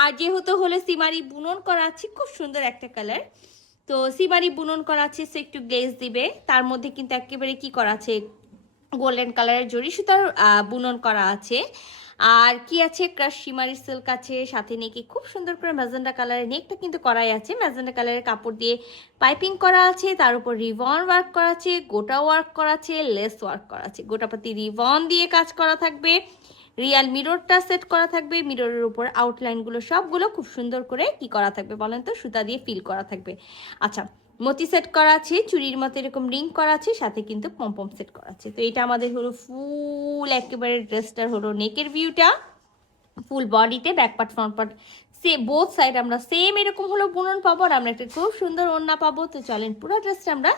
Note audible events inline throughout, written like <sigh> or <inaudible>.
আর যেহেতু হলো সিমারি বুনন করা আছে, খুব সুন্দর একটা কালার। তো সিমারি বুনন করা আছে, সে একটু গ্লেজ দিবে। তার মধ্যে কিন্তু একেবারে কি করা আছে, গোল্ডেন কালারের জরি সুতার বুনন করা আছে। আর কি আছে, ক্রাশ শিমারি সিল্ক আছে, সাথে নেকে খুব সুন্দর করে ম্যাজেন্ডা কালারের নেকটা কিন্তু করাই আছে। ম্যাজেন্ডা কালারের কাপড় দিয়ে পাইপিং করা আছে, তার উপর রিবন ওয়ার্ক করা আছে, গোটা ওয়ার্ক করা আছে, লেস ওয়ার্ক করা আছে। গোটাপাতি রিবন দিয়ে কাজ করা থাকবে। রিয়াল মিররটা সেট করা থাকবে, মিররের উপর আউটলাইনগুলো সবগুলো খুব সুন্দর করে কি করা থাকবে বলেন তো? সুতা দিয়ে ফিল করা থাকবে। আচ্ছা মতি সেট করা আছে, চুরির মতো এরকম রিং করা আছে, সাথে কিন্তু পম্পম সেট করা আছে। তো এটা আমাদের হলো ফুল একেবারে ড্রেসটার হলো নেকের ভিউটা, ফুল বডিতে ব্যাক পার্ট ফ্রন্ট পার্ট সে বোথ সাইড আমরা সেম এরকম হলো বুনন পাবো, আর আমরা একটা খুব সুন্দর ওড়না পাবো। তো চলেন, পুরো ড্রেসটা আমরা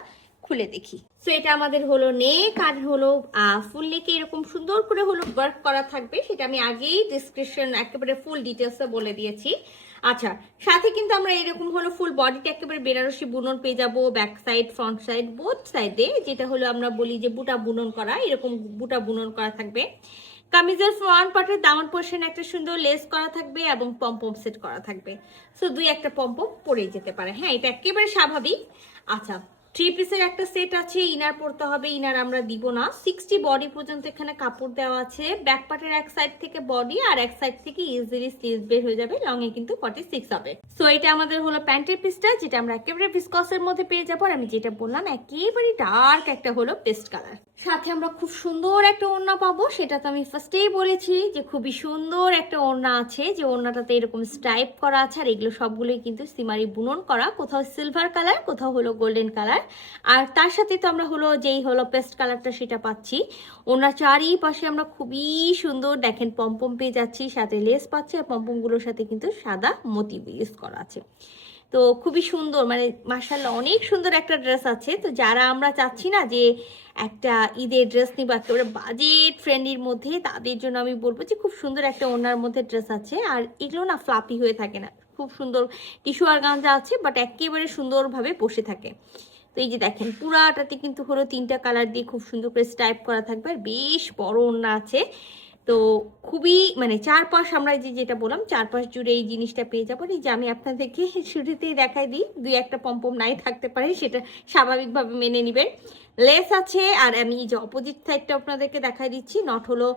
খুলে দেখি। সো এটা আমাদের হলো নেক আর হলো ফুল নেকে এরকম সুন্দর করে হলো ওয়ার্ক করা থাকবে। সেটা আমি আগেই ডিসক্রিপশন একেবারে ফুল ডিটেলসে বলে দিয়েছি। আচ্ছা সাথে কিন্তু আমরা এরকম হলো ফুল বডিটা একেবারে বেনারসি বুনন পেয়ে যাব back side front side both সাইডে যেটা হলো আমরা বলি যে বুটা বুনন করা, এরকম বুটা বুনন করা থাকবে। কামিজের ফ্রন্ট পার্টের দামান পোর্শন একটা সুন্দর লেস করা থাকবে এবং পম্পম সেট করা থাকবে। সো দুই একটা পম্পম পরেই যেতে পারে। হ্যাঁ এটা একেবারে স্বাভাবিক। আচ্ছা থ্রি পিসের একটা সেট আছে ইনার পরতে হবে ইনার আমরা দিব না। সিক্সটি বডি পর্যন্ত এখানে কাপড় দেওয়া আছে। ব্যাক পার্টের এক সাইড থেকে বডি আর এক সাইড থেকে ইজিলি স্লিভ বের হয়ে যাবে লং এ কিন্তু ফর্টি সিক্স হবে। সো এটা আমাদের হলো প্যান্টের পিসটা যেটা আমরা একেবারে ভিসকসের মধ্যে পেয়ে যাব। আর আমি যেটা বললাম, একেবারে ডার্ক একটা হলো পেস্ট কালার সাথে আমরা খুব সুন্দর একটা ওড়না পাবো, সেটা তো আমি ফার্স্টেই বলেছি যে খুবই সুন্দর একটা ওড়না আছে, যে ওড়নাটাতে এরকম স্টাইপ করা আছে, আর এগুলো সবগুলোই কিন্তু সিমারি বুনন করা। কোথাও সিলভার কালার কোথাও হলো গোল্ডেন কালার আর তার সাথে তো আমরা হলো যেই হলো পেস্ট কালারটা সেটা পাচ্ছি। ওনার চারিপাশে আমরা খুবই সুন্দর দেখেন পম্পম পেয়ে যাচ্ছি, সাথে লেস পাচ্ছি, আর পম্পমগুলোর সাথে কিন্তু সাদা মতি ইউজ করা আছে। তো খুবই সুন্দর মানে মার্শাল্লাহ অনেক সুন্দর একটা ড্রেস আছে। তো যারা আমরা চাচ্ছি না যে একটা ঈদের ড্রেস নিব একেবারে বাজেট ফ্রেন্ডলির মধ্যে, তাদের জন্য আমি বলব যে খুব সুন্দর একটা ওনার মধ্যে ড্রেস আছে। আর এগুলো না ফ্লাপি হয়ে থাকে না। খুব সুন্দর টিস্যু আর গাঞ্জা আছে বাট একেবারে সুন্দরভাবে বসে থাকে। তো এই যে দেখেন, পুরাটাতে কিন্তু হলো তিনটা কালার দিয়ে খুব সুন্দর করে স্টাইপ করা থাকবে। আর বেশ বড় ওড়না আছে। তো খুবই মানে চারপাশ আমরা যে যেটা বললাম, চারপাশ জুড়ে এই জিনিসটা পেয়ে যাব। যে আমি আপনাদেরকে <laughs> শুরুতেই দেখাই দিই, দুই একটা পম্পম নাই থাকতে পারে, সেটা স্বাভাবিকভাবে মেনে নেবেন। লেস আছে, আর আমি যে অপোজিট সাইডটা আপনাদেরকে দেখাই দিচ্ছি নট হলো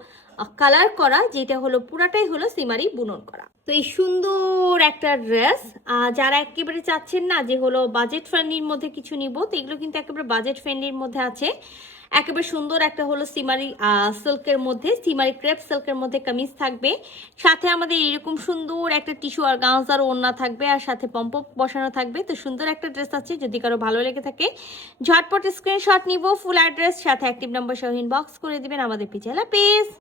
কালার করা, যেটা হলো পুরাটাই হলো সিমারি বুনন করা। তো এই সুন্দর একটা ড্রেস যারা একেবারে চাচ্ছেন না যে হলো বাজেট ফ্রেন্ডলির মধ্যে কিছু নিব, তো এগুলো কিন্তু একেবারে বাজেট ফ্রেন্ডলির মধ্যে আছে। একেবারে সুন্দর একটা হলো সিমারি সিল্কের মধ্যে, সিমারি ক্রেপ সিল্কের মধ্যে কামিজ থাকবে। সাথে আমাদের এরকম সুন্দর একটা টিস্যু আর গাঁজার ওড়না থাকবে আর সাথে পম্প বসানো থাকবে। তো সুন্দর একটা ড্রেস আছে, যদি কারও ভালো লেগে থাকে, ঝটপট স্ক্রিনশট নিব ফুল অ্যাড্রেস সাথে অ্যাক্টিভ নাম্বার সহ ইনবক্স করে দিবেন আমাদের পিছালা পেজ